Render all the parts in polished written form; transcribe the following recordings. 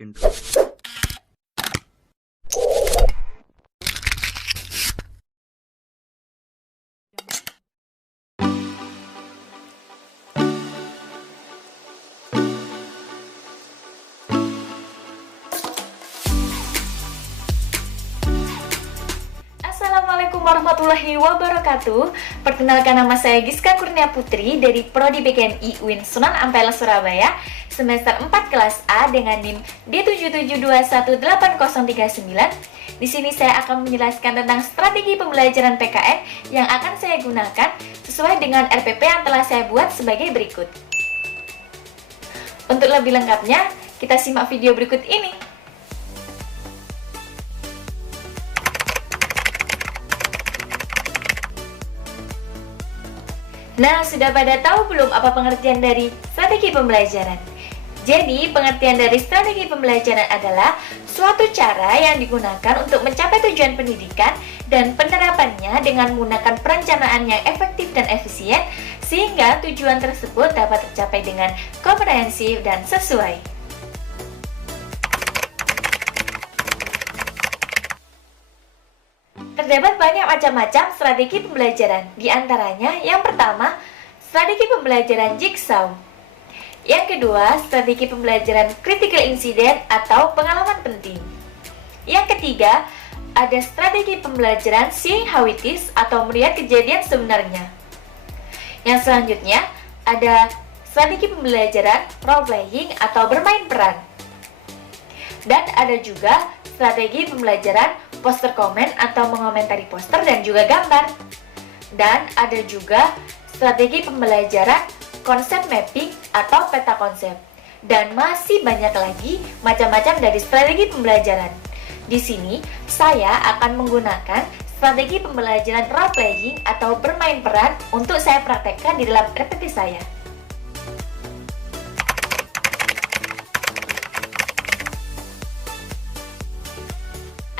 Intro. Assalamualaikum warahmatullahi wabarakatuh. Perkenalkan, nama saya Giska Kurnia Putri dari Prodi BKNI UIN Sunan Ampel Surabaya, semester 4 kelas A dengan NIM D77218039. Di sini saya akan menjelaskan tentang strategi pembelajaran PKN yang akan saya gunakan sesuai dengan RPP yang telah saya buat sebagai berikut. Untuk lebih lengkapnya, kita simak video berikut ini. Nah, sudah pada tahu belum apa pengertian dari strategi pembelajaran? Jadi, pengertian dari strategi pembelajaran adalah suatu cara yang digunakan untuk mencapai tujuan pendidikan dan penerapannya dengan menggunakan perencanaan yang efektif dan efisien, sehingga tujuan tersebut dapat tercapai dengan komprehensif dan sesuai. Terdapat banyak macam-macam strategi pembelajaran. Di antaranya, yang pertama, strategi pembelajaran jigsaw. Yang kedua, strategi pembelajaran critical incident atau pengalaman penting. Yang ketiga, ada strategi pembelajaran seeing how it is atau melihat kejadian sebenarnya. Yang selanjutnya, ada strategi pembelajaran role playing atau bermain peran. Dan ada juga strategi pembelajaran poster komen atau mengomentari poster dan juga gambar. Dan ada juga strategi pembelajaran konsep mapping atau peta konsep. Dan masih banyak lagi macam-macam dari strategi pembelajaran. Di sini saya akan menggunakan strategi pembelajaran role playing atau bermain peran untuk saya praktekkan di dalam RPP saya.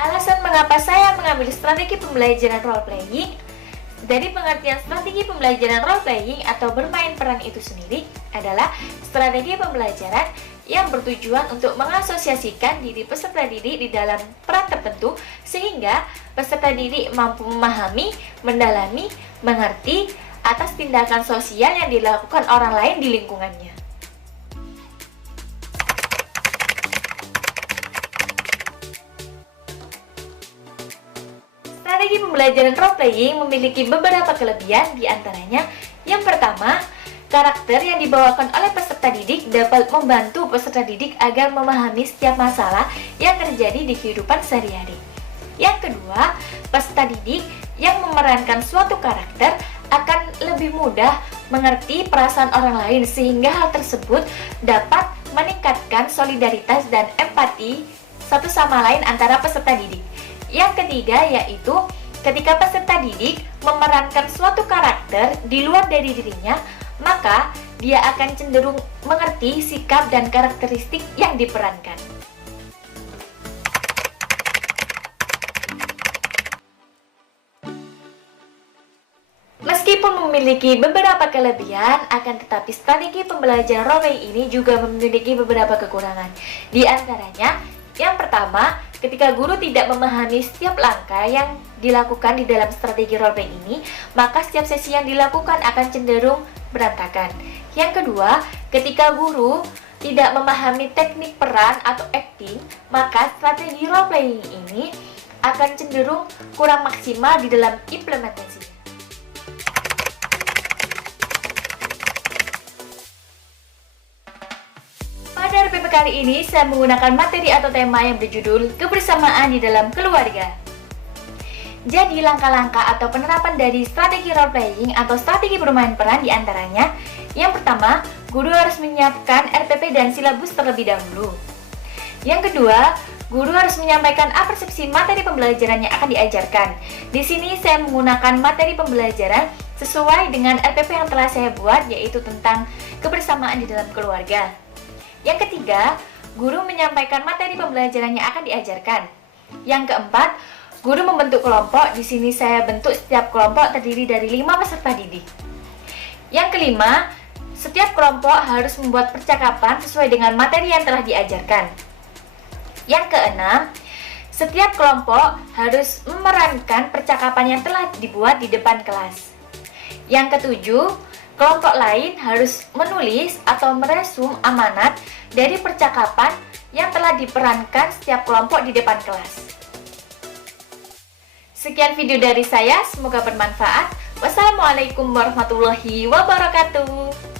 Alasan mengapa saya mengambil strategi pembelajaran role playing, dari pengertian strategi pembelajaran role playing atau bermain peran itu sendiri adalah strategi pembelajaran yang bertujuan untuk mengasosiasikan diri peserta didik di dalam peran tertentu sehingga peserta didik mampu memahami, mendalami, mengerti atas tindakan sosial yang dilakukan orang lain di lingkungannya. Strategi pembelajaran role playing memiliki beberapa kelebihan, di antaranya yang pertama, karakter yang dibawakan oleh peserta didik dapat membantu peserta didik agar memahami setiap masalah yang terjadi di kehidupan sehari-hari. Yang kedua, peserta didik yang memerankan suatu karakter akan lebih mudah mengerti perasaan orang lain sehingga hal tersebut dapat meningkatkan solidaritas dan empati satu sama lain antara peserta didik. Yang ketiga yaitu ketika peserta didik memerankan suatu karakter di luar dari dirinya, maka dia akan cenderung mengerti sikap dan karakteristik yang diperankan. Meskipun memiliki beberapa kelebihan, akan tetapi strategi pembelajaran role play ini juga memiliki beberapa kekurangan. Di antaranya, yang pertama, ketika guru tidak memahami setiap langkah yang dilakukan di dalam strategi role play ini, maka setiap sesi yang dilakukan akan cenderung berantakan. Yang kedua, ketika guru tidak memahami teknik peran atau acting, maka strategi role playing ini akan cenderung kurang maksimal di dalam implementasinya. Pada RPP kali ini, saya menggunakan materi atau tema yang berjudul kebersamaan di dalam keluarga. Jadi, langkah-langkah atau penerapan dari strategi role playing atau strategi bermain peran diantaranya, yang pertama, guru harus menyiapkan RPP dan silabus terlebih dahulu. Yang kedua, guru harus menyampaikan persepsi materi pembelajaran yang akan diajarkan. Di sini saya menggunakan materi pembelajaran sesuai dengan RPP yang telah saya buat, yaitu tentang kebersamaan di dalam keluarga. Yang ketiga, guru menyampaikan materi pembelajaran yang akan diajarkan. Yang keempat, guru membentuk kelompok. Di sini saya bentuk setiap kelompok terdiri dari 5 peserta didik. Yang kelima, setiap kelompok harus membuat percakapan sesuai dengan materi yang telah diajarkan. Yang keenam, setiap kelompok harus memerankan percakapan yang telah dibuat di depan kelas. Yang ketujuh, kelompok lain harus menulis atau meresum amanat dari percakapan yang telah diperankan setiap kelompok di depan kelas. Sekian video dari saya, semoga bermanfaat. Wassalamualaikum warahmatullahi wabarakatuh.